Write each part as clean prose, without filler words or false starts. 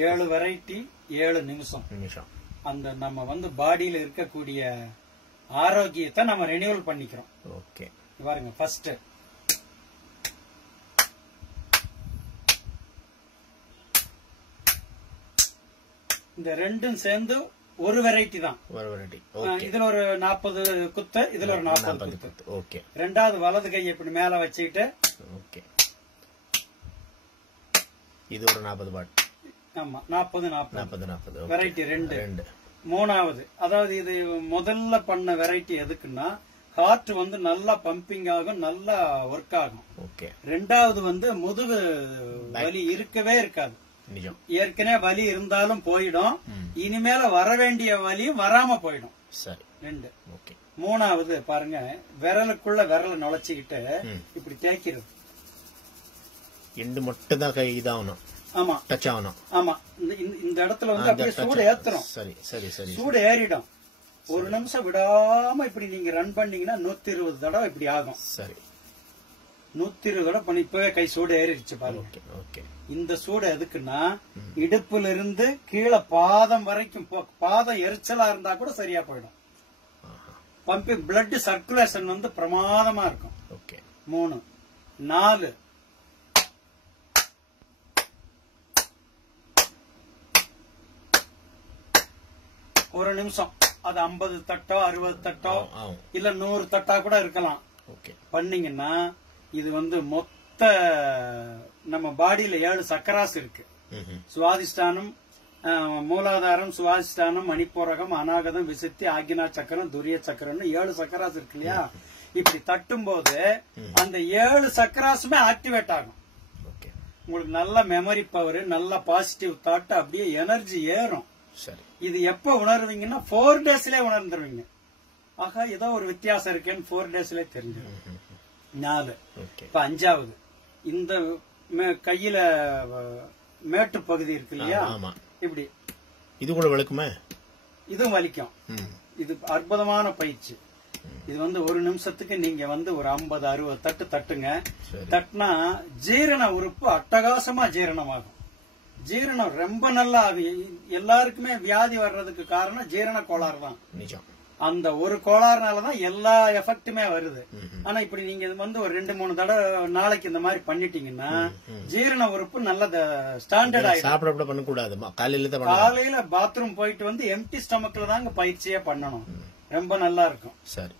7 variety 7 நிமிஷம். அந்த நம்ம வந்து பாடியில இருக்கக்கூடிய ஆரோக்கியத்தை நம்ம ரெனியூவல் பண்ணிக்கிறோம். ஓகே, பாருங்க. ஃபர்ஸ்ட் இந்த ரெண்டும் சேர்ந்து ஒரு வெரைட்டி தான். இதுல ஒரு 40 குத்து, இதுல ஒரு 40 குத்து. ஓகே. ரெண்டாவது வலது கை இப்படி மேல வச்சுக்கிட்டு, ஓகே, இது ஒரு 40 பாட். ஆமா, 40 வெரைட்டி 2. 3வது, அதாவது இது முதல்ல பண்ண வெரைட்டி எதுக்குன்னா ஹார்ட் வந்து நல்லா பம்பிங் ஆகும், நல்லா ஒர்க் ஆகும். ஓகே. 2வது வந்து முதுகு வலி இருக்கவே இருக்காது. ஏற்கனவே வலி இருந்தாலும் போயிடும், இனிமேல வர வேண்டிய வலியும் வராம போயிடும். சரி. 2. 3வது பாருங்க, விரலுக்குள்ள விரல நுழைச்சிக்கிட்டு இப்படி தேய்க்கிறது. எண்டு மட்டும் தான் கை இதாகணும். ஆமா, டச் ஆகணும். ஆமா, இந்த இடத்துல வந்து அப்படியே சூடு ஏத்துறோம். சரி சரி சரி. சூடு ஏறிடும். 1 நிமிஷம் விடாம இப்படி நீங்க ரன் பண்ணீங்கன்னா 120 தடவை இப்படி ஆகும். சரி. 120 தடவை பண்ணி இப்பவே கை சூடு ஏறிடுச்சு பாருங்க. ஓகே. இந்த சூடு எதுக்குன்னா இடுப்புல இருந்து கீழே பாதம் வரைக்கும், பாதம் எரிச்சலா இருந்தா கூட சரியா போயிடும். பம்பிங் பிளட் சர்க்குலேஷன் வந்து பிரமாதமா இருக்கும். ஓகே. 3, 4. ஒரு நிமிஷம். அது 50 தட்டோ 60 தட்டோ இல்ல 100 தட்டா கூட இருக்கலாம். பண்ணீங்கன்னா இது வந்து மொத்த நம்ம பாடியில 7 சக்கராஸ் இருக்கு. சுவாதிஷ்டானம், மூலாதாரம், சுவாதிஷ்டானம், மணிப்பூரகம், அநாகதம், விசுத்தி, ஆக்ஞா சக்கரம், துரிய சக்கரம்னு 7 சக்கராஸ் இருக்கு இல்லையா? இப்படி தட்டும் போது அந்த 7 சக்கராசுமே ஆக்டிவேட் ஆகும். உங்களுக்கு நல்ல மெமரி பவர், நல்ல பாசிட்டிவ் தாட், அப்படியே எனர்ஜி ஏறும். இது எப்ப உணர்வீங்கன்னா 4 டேஸ்லயே உணர்ந்துருவீங்க. ஆக ஏதோ ஒரு வித்தியாசம் இருக்கேன்னு 4 டேஸ்லயே தெரிஞ்சிடும். 4. இப்ப 5வது, இந்த கையில மேட்டு பகுதி இருக்கு இல்லையா? இப்படி இது கூட வலிக்குமே? இதுவும் வலிக்கும். இது அற்புதமான பயிற்சி. இது வந்து 1 நிமிஷத்துக்கு நீங்க வந்து ஒரு 50-60 தட்டு தட்டுங்க. தட்டுனா ஜீரண உறுப்பு அட்டகாசமா ஜீரணமாகும். ஜீரணம் ரொம்ப நல்லா. எல்லாருக்குமே வியாதி வர்றதுக்கு காரணம் ஜீரண கோளாறு தான். அந்த ஒரு கோளாறுனாலதான் எல்லா எஃபெக்டுமே வருது. ஆனா இப்படி நீங்க வந்து ஒரு 2-3 தடவை நாளைக்கு இந்த மாதிரி பண்ணிட்டீங்கன்னா ஜீரண உறுப்பு நல்ல ஸ்டாண்டர்ட் ஆயிடும். பண்ணக்கூடாது. காலையில பாத்ரூம் போயிட்டு வந்து எம்டி ஸ்டமக்ல தாங்க பயிற்சியே பண்ணணும். ரொம்ப நல்லா இருக்கும். சரி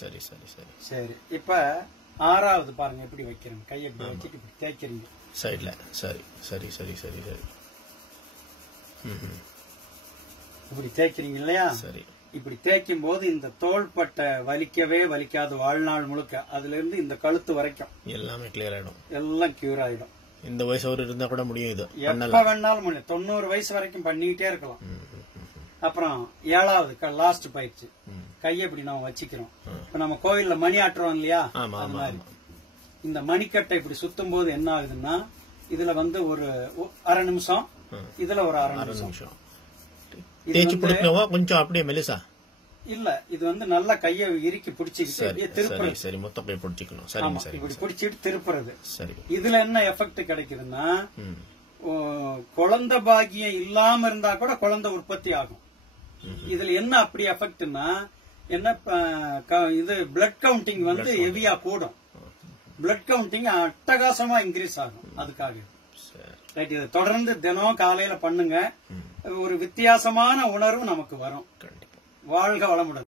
சரி சரி சரி சரி. இப்ப 6வது பாருங்க, எப்படி வைக்கிறேன். கையை எப்படி வச்சுட்டு இப்படி தேய்க்கிறீங்க சைட்ல. சரி சரி சரி சரி சரி. இப்படி தேய்க்கிறீங்க இல்லையா? சரி. இப்படி தேய்க்கும் போது இந்த தோள்பட்டை வலிக்கவே வலிக்காது வாழ்நாள் முழுக்க. அதுல இருந்து இந்த கழுத்து வரைக்கும் எல்லாமே கிளியர் ஆயிடும். எல்லாம் கியூர் ஆயிடும். இந்த வயசு ஒரு இருந்தா கூட முடியும். இது எப்ப வேணாலும் முடியும். 90 வயசு வரைக்கும் பண்ணிக்கிட்டே இருக்கலாம். அப்புறம் 7வது லாஸ்ட் பயிற்சி, கையை இப்படி நம்ம வச்சுக்கிறோம். இப்ப நம்ம கோயில்ல மணி ஆட்டுறோம் இல்லையா? அது மாதிரி இந்த மணிக்கட்டை இப்படி சுத்தும் போது என்ன ஆகுதுன்னா, இதுல வந்து ஒரு 1/2 நிமிஷம், இதுல ஒரு 1/2 நிமிஷம் கொஞ்சம் அப்படியே மெலிசா இல்ல. இது வந்து நல்லா கையை இறுக்கி பிடிச்சிக்கிட்டு திருப்புறது. சரி, மொத்தம் அப்படியே பிடிச்சிக்கணும். சரி, இப்படி பிடிச்சிட்டு திருப்புறது. சரி. இதுல என்ன எஃபெக்ட் கிடைக்குதுன்னா, குழந்தை பாக்கியம் இல்லாம இருந்தா கூட குழந்தை உற்பத்தி ஆகும். இதுல என்ன அப்படி எஃபெக்ட்னா, என்ன இது பிளட் கவுண்டிங் வந்து ஹெவியா கூடும். பிளட் கவுண்டிங் அட்டகாசமா இன்க்ரீஸ் ஆகும். அதுக்காக ரைட். இதை தொடர்ந்து தினம் காலையில பண்ணுங்க. ஒரு வித்தியாசமான உணர்வு நமக்கு வரும். வாழ்க வளமுடன்.